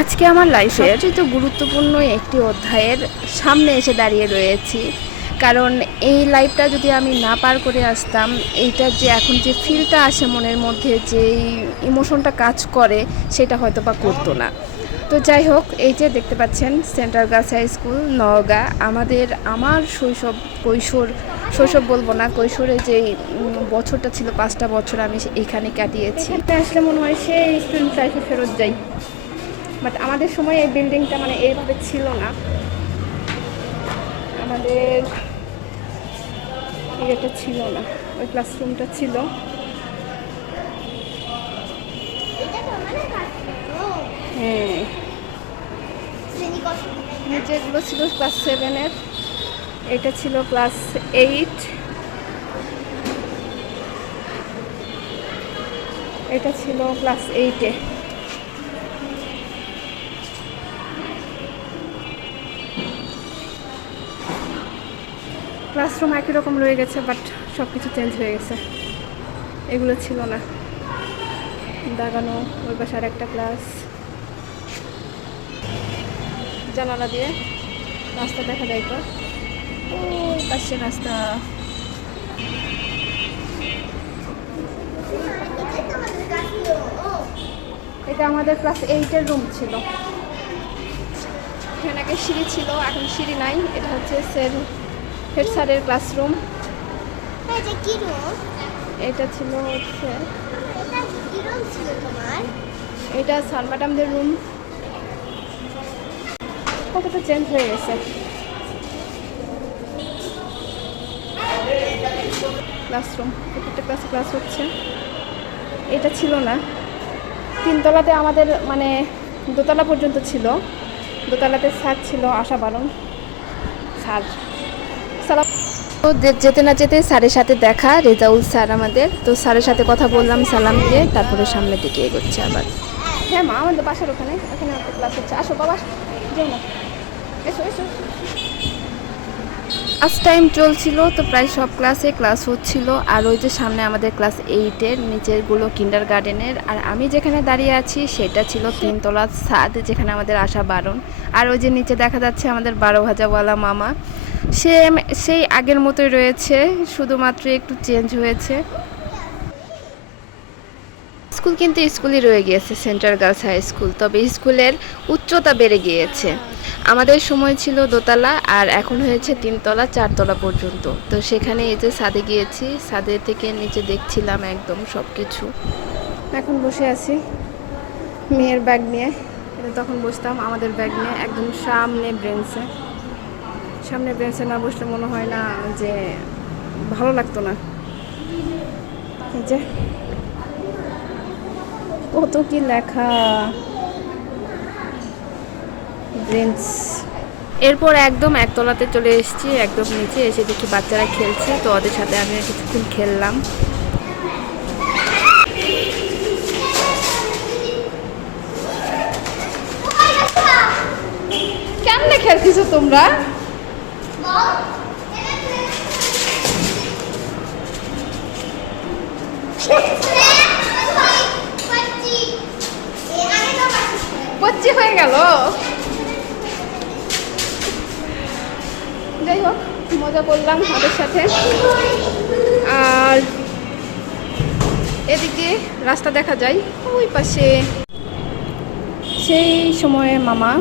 আজকে আমার লাইফের সবচেয়ে গুরুত্বপূর্ণ একটি অধ্যায়ের সামনে এসে দাঁড়িয়ে রয়েছি। কারণ এই লাইফটা যদি আমি না পার করে আসতাম এইটার যে এখন যে ফিলটা আসে মনের মধ্যে, যে ইমোশনটা কাজ করে, সেটা হয়তো বা করতো না। তো যাই হোক, এই যে দেখতে পাচ্ছেন central girls high school Naogaon. আমাদের, আমার শৈশব, কৈশোর, শৈশব বলব না, কৈশোরে যে বছরটা ছিল, পাঁচটা বছর আমি এখানে কাটিয়েছি। আসলে মনে হয় সেই স্টুডেন্ট লাইফে ফেরত যাই। বাট আমাদের সময় এই বিল্ডিংটা মানে এইভাবে ছিল না। আমাদের ইয়েটা ছিল না, ওই ক্লাসরুমটা ছিল। হ্যাঁ। নিচেগুলো ছিল ক্লাস সেভেনের এটা ছিল ক্লাস এইট এটা ছিল ক্লাস এইটে ক্লাসরুম একই রকম রয়ে গেছে বাট সব কিছু চেঞ্জ হয়ে গেছে। এগুলো ছিল না। দাগানো, ওই আর একটা ক্লাস জানালা দিয়ে রাস্তা দেখা যায় তো? ওই পাশে রাস্তা এটা আমাদের ক্লাস এইটের রুম ছিল। এখানে সিঁড়ি ছিল, এখন সিঁড়ি নাই। এটা হচ্ছে স্যার হেড স্যারের ক্লাসরুম। এটা ছিল হচ্ছে এটা স্যার ম্যাডামদের রুম। কতটা চেঞ্জ হয়ে গেছে। ক্লাসরুম প্রত্যেকটা ক্লাসে ক্লাস হচ্ছে। এটা ছিল না। তিনতলাতে আমাদের মানে দোতলা পর্যন্ত ছিল। দোতলাতে স্যার ছিল আশা বারণ স্যার। তো যেতে না যেতে স্যারের সাথে দেখা রেজাউল স্যার আমাদের। তো স্যারের সাথে কথা বললাম সালাম দিয়ে তারপরে সামনের দিকে এগোচ্ছে আবার। হ্যাঁ মা আমাদের বাসার ওখানে। ওখানে একটা ক্লাস হচ্ছে। আসো বাবা যাও না। এসো এসো। ফার্স্ট টাইম চলছিল তো প্রায় সব ক্লাসে ক্লাস হচ্ছিল। আর ওই যে সামনে আমাদের ক্লাস এইটের নিচেরগুলো কিন্ডার গার্ডেনের আর আমি যেখানে দাঁড়িয়ে আছি সেটা ছিল তিনতলা ছাদ যেখানে আমাদের আসা বারণ। আর ওই যে নিচে দেখা যাচ্ছে আমাদের বারো ভাজাওয়ালা মামা। সে সেই আগের মতোই রয়েছে, শুধুমাত্র একটু চেঞ্জ হয়েছে। স্কুল কিন্তু স্কুলই রয়ে গিয়েছে সেন্ট্রাল গার্লস হাই স্কুল তবে স্কুলের উচ্চতা বেড়ে গিয়েছে। আমাদের সময় ছিল দোতলা, আর এখন হয়েছে তিনতলা, চারতলা পর্যন্ত। তো সেখানে এই যে ছাদে গিয়েছি সাদে থেকে নিচে দেখছিলাম একদম সব কিছু এখন বসে আছি, মেয়ের ব্যাগ নিয়ে। তখন বসতাম, আমাদের ব্যাগ নিয়ে, একদম সামনে ব্রেঞ্চে সামনে বেঞ্চে না বসলে মনে হয় না যে ভালো লাগতো না। এই যে, কত কি লেখা। ব্রেঞ্চ এরপর একদম একতলাতে চলে এসেছি, একদম নিচে এসে দেখি বাচ্চারা খেলছে, তো ওদের সাথে আমি কিছুক্ষণ খেললাম। কেমনে খেলতেছো তোমরা? বচ্চি হয়ে গেল যাই হোক মজা করলাম ওদের সাথে আর এদিক রাস্তা দেখা যায় ওই পাশে সেই সময়ে মামা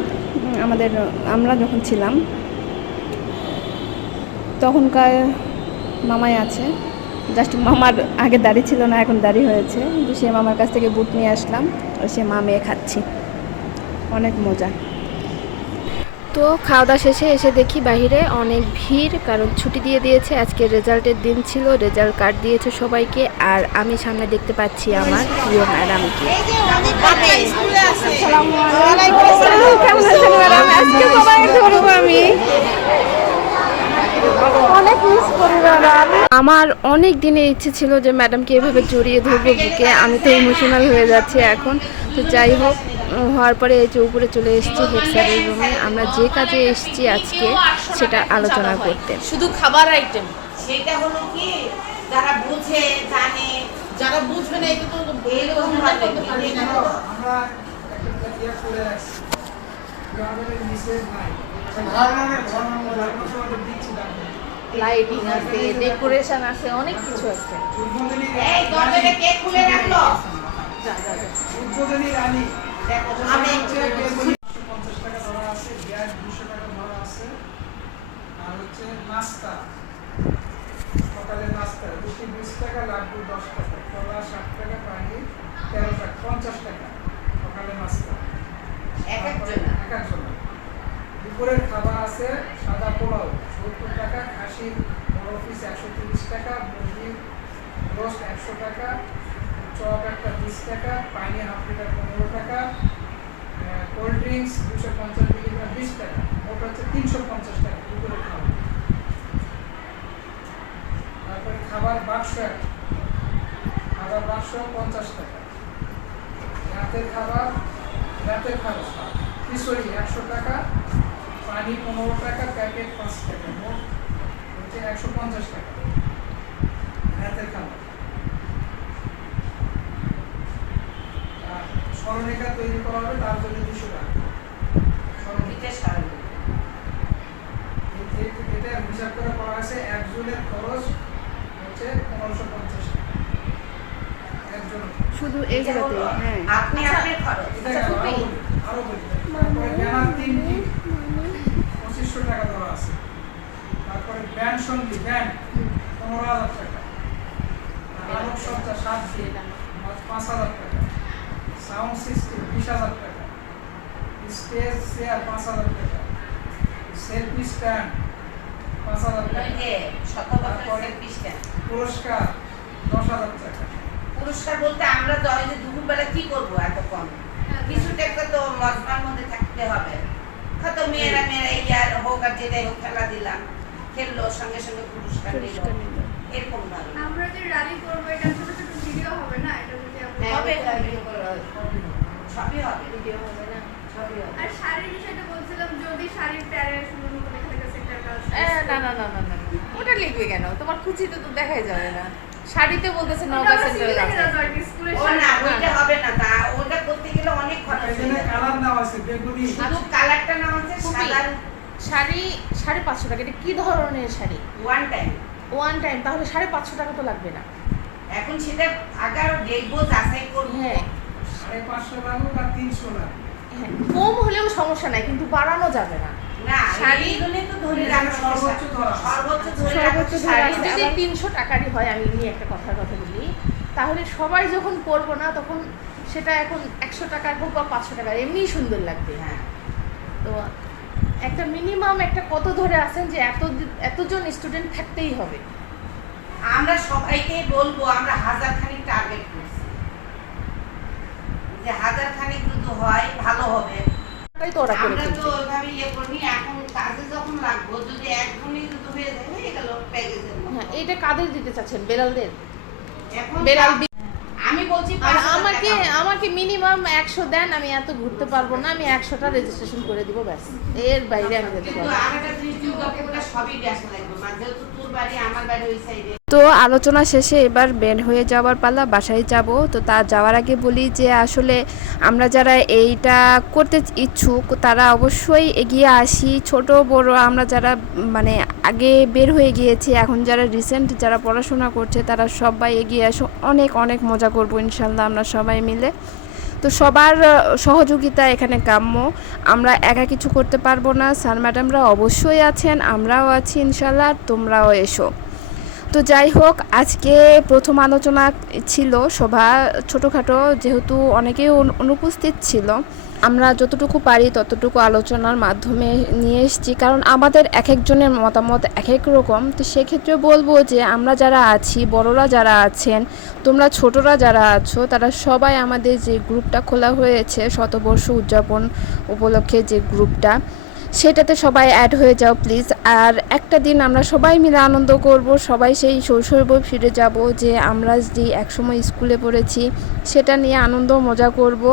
আমাদের, আমরা যখন ছিলাম তখনকার মামাই আছে। জাস্ট মামার আগে দাড়ি ছিল না এখন দাড়ি হয়েছে। তো সে মামার কাছ থেকে বুট নিয়ে আসলাম আর সে মা মেয়ে খাচ্ছি। অনেক মজা। তো খাওয়া দাওয়া শেষে এসে দেখি বাইরে অনেক ভিড় কারণ ছুটি দিয়ে দিয়েছে। আজকে রেজাল্টের দিন ছিল রেজাল্ট কার্ড দিয়েছে সবাইকে। আর আমি সামনে দেখতে পাচ্ছি আমার প্রিয় ম্যাডামকে। কেমন আছেন ম্যাডাম? আজকে সবাই ধরবো আমি অনেক মিস করি ম্যাডাম আমার অনেক দিনের ইচ্ছে ছিল যে ম্যাডামকে এভাবে জড়িয়ে ধরবো বুকে। আমি তো ইমোশনাল হয়ে যাচ্ছি এখন। তো যাই হোক হওয়ার পরে এই যে উপরে চলে এসেছি হেড স্যারের রুমে আমরা যে কাজে এসেছি আজকে সেটা আলোচনা করতে। শুধু খাবার আইটেম সেটা হলো কি যারা বুঝে জানে যারা বুঝবে না এটা তো। আমরা লাইটিং আছে ডেকোরেশন আছে অনেক কিছু আছে। এই দরজাটা কে খুলে রাখল? যা, যা, যা। উদ্বোধনী রানী আমি টাকা ধরা আছে গ্যাস দুশো টাকা ধরা আছে। আর হচ্ছে নাস্তা। সকালে নাস্তা রুটি বিশ টাকা টাকা কলা টাকা পানি তেরো টাকা পঞ্চাশ টাকা সকালে নাস্তা। এক তারপরে একজন এক একজন। দুপুরের খাবার আছে সাদা পোলাও। সত্তর বড় পিস একশো তিরিশ টাকা মুরগির রোস্ট একশো টাকা চপ একটা বিশ টাকা, পানি হাফ লিটার পনেরো টাকা কোল্ড ড্রিঙ্কস দুশো পঞ্চাশ মিলিগ্রাম বিশ টাকা ওটা হচ্ছে তিনশো পঞ্চাশ টাকা দুপুরের খাবার। তারপরে খাবার বাক্স একটা, খাবার বাক্স পঞ্চাশ টাকা। রাতের খাবার রাতের খাবার খিচুড়ি একশো টাকা, পানি পনেরো টাকা প্যাকেট পাঁচ টাকা, মোট হচ্ছে একশো পঞ্চাশ টাকা। রাতের খাবার স্মরণিকা তৈরি করা হবে তার জন্য দুশো টাকা। এটা হিসাব করে করা আছে একজনের খরচ হচ্ছে পনেরোশো পঞ্চাশ টাকা। একজনের শুধু এইগুলোতে হ্যাঁ। আপনি আপনার খরচ এটা আচ্ছা, আরও খুবই। বলি, আরও বলি। তারপরে ব্যানার তিনটি পঁচিশশো টাকা দেওয়া আছে তারপরে ব্যান্ড সঙ্গী ব্যান্ড পনেরো হাজার টাকা। আলোকসজ্জা সাত দিন পাঁচ হাজার টাকা। সাউন্ড সিস্টেম বিশ হাজার টাকা। স্টেজ চেয়ার পাঁচ হাজার টাকা। সেলফি স্ট্যান্ড পাঁচ হাজার টাকা। পুরস্কার দশ হাজার টাকা। পুরস্কার বলতে আমরা তো যে দুপুরবেলা কি করব এত কম কিছু টাকা তো মজমার মধ্যে থাকতে হবে। হয়তো মেয়েরা মেয়েরা এই আর হোক আর যেটাই হোক খেলা দিলাম। খেললো সঙ্গে সঙ্গে পুরস্কার নিল। এরকম ভাবে আমরা যে রানি করব এটা ছোট ছোট ভিডিও হবে না? এটা যদি আমরা হবে, ওটা ভিডিও করে সবই হবে। ভিডিও হবে না। সবই হবে। আর শাড়ির বিষয়টা বলছিলাম যদি শাড়ির প্যারে সুন্দর মতো লেখা থাকে কাজ না না না না না ওটা লিখবে কেন? তোমার কুচিতে তো দেখাই যাবে না। শাড়িতে বলতেছে নওগাঁ সেন্ট্রাল ও না ওইটা হবে না তা ওটা করতে গেলে অনেক খরচ কালার দেওয়া আছে বেগুনি। শুধু কালারটা না হচ্ছে খুবই। সাদা শাড়ি সাড়ে পাঁচশো টাকা। এটা কি ধরনের sari? One time one time তাহলে সাড়ে পাঁচশো টাকা তো লাগবে না। এখন সেটা আগার দেখব যাচাই করব। হ্যাঁ। সাড়ে পাঁচশো লাগুক আর তিনশো লাগুক হ্যাঁ কম হলেও সমস্যা নাই কিন্তু বাড়ানো যাবে না। যদি তিনশো টাকারই হয় আমি নিয়ে একটা কথার কথা বলি। তাহলে সবাই যখন পরবো না তখন সেটা এখন একশো টাকার হোক বা পাঁচশো টাকার এমনিই সুন্দর লাগবে। হ্যাঁ। তো একটা মিনিমাম একটা কত ধরে আছেন যে এত এতজন স্টুডেন্ট থাকতেই হবে? আমরা সবাইকে বলব আমরা হাজার খানিক টার্গেট করছি। যে হাজার খানিক যদি হয় ভালো হবে। ওটাই তো ওরা করে আমরা তো ওইভাবে ইয়ে করিনি এখন কাজে যখন লাগবো যদি একজনই যদি হয়ে যায় হয়ে গেল প্যাকেজের হ্যাঁ এইটা কাদের দিতে চাচ্ছেন? বেড়ালদের এখন বেড়াল আমি বলছি আর আমাকে আমাকে মিনিমাম একশো দেন, আমি এত ঘুরতে পারব না, আমি একশোটা রেজিস্ট্রেশন করে দিব, ব্যাস। এর বাইরে আমি যেতে পারব সবই গ্যাস লাগবে। মানে যেহেতু তোর বাড়ি, আমার বাড়ি ওই সাইডে তো আলোচনা শেষে এবার বের হয়ে যাওয়ার পালা, বাসায় যাব। তো তা যাওয়ার আগে বলি যে, আসলে আমরা যারা এইটা করতে ইচ্ছুক, তারা অবশ্যই এগিয়ে আসি। ছোট, বড় আমরা যারা মানে আগে বের হয়ে গিয়েছি, এখন যারা রিসেন্ট যারা পড়াশোনা করছে, তারা সবাই এগিয়ে আসো। অনেক অনেক মজা করব, ইনশাল্লাহ, আমরা সবাই মিলে। তো সবার সহযোগিতা এখানে কাম্য। আমরা একা কিছু করতে পারব না। স্যার ম্যাডামরা অবশ্যই আছেন, আমরাও আছি, ইনশাল্লাহ, তোমরাও এসো। তো যাই হোক, আজকে প্রথম আলোচনা ছিল সভা ছোটোখাটো, যেহেতু অনেকেই অনু- অনুপস্থিত ছিল। আমরা যতটুকু পারি ততটুকু আলোচনার মাধ্যমে নিয়ে এসেছি, কারণ আমাদের এক একজনের মতামত এক এক রকম। তো সেক্ষেত্রে বলব যে, আমরা যারা আছি, বড়রা যারা আছেন, তোমরা ছোটরা যারা আছো, তারা সবাই আমাদের যে গ্রুপটা খোলা হয়েছে, শতবর্ষ উদযাপন উপলক্ষে যে গ্রুপটা সেটাতে সবাই অ্যাড হয়ে যাও প্লিজ আর একটা দিন আমরা সবাই মিলে আনন্দ করব, সবাই সেই শৈশব ফিরে যাব যে আমরা যে একসময় স্কুলে পড়েছি, সেটা নিয়ে আনন্দ মজা করব।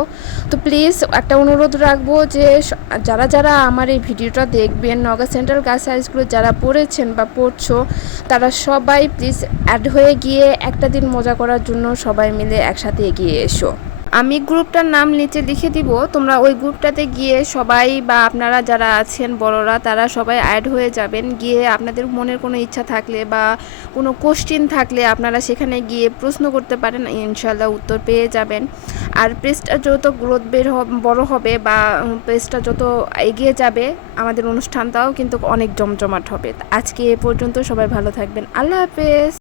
তো প্লিজ একটা অনুরোধ রাখব যে যারা যারা আমার এই ভিডিওটা দেখবেন নগা সেন্ট্রাল গার্লস হাই স্কুলে যারা পড়েছেন বা পড়ছো, তারা সবাই প্লিজ অ্যাড হয়ে গিয়ে একটা দিন মজা করার জন্য সবাই মিলে একসাথে এগিয়ে এসো। আমি গ্রুপটার নাম নিচে লিখে দিব। তোমরা ওই গ্রুপটাতে গিয়ে সবাই বা আপনারা যারা আছেন বড়রা, তারা সবাই অ্যাড হয়ে যাবেন। গিয়ে আপনাদের মনের কোনো ইচ্ছা থাকলে বা কোনো কোশ্চিন থাকলে আপনারা সেখানে গিয়ে প্রশ্ন করতে পারেন ইনশাল্লাহ উত্তর পেয়ে যাবেন। আর পেজটা যত গ্রোথ বের বড় হবে বা পেজটা যত এগিয়ে যাবে, আমাদের অনুষ্ঠানটাও কিন্তু অনেক জমজমাট হবে। আজকে এ পর্যন্ত সবাই ভালো থাকবেন। আল্লাহ হাফেজ।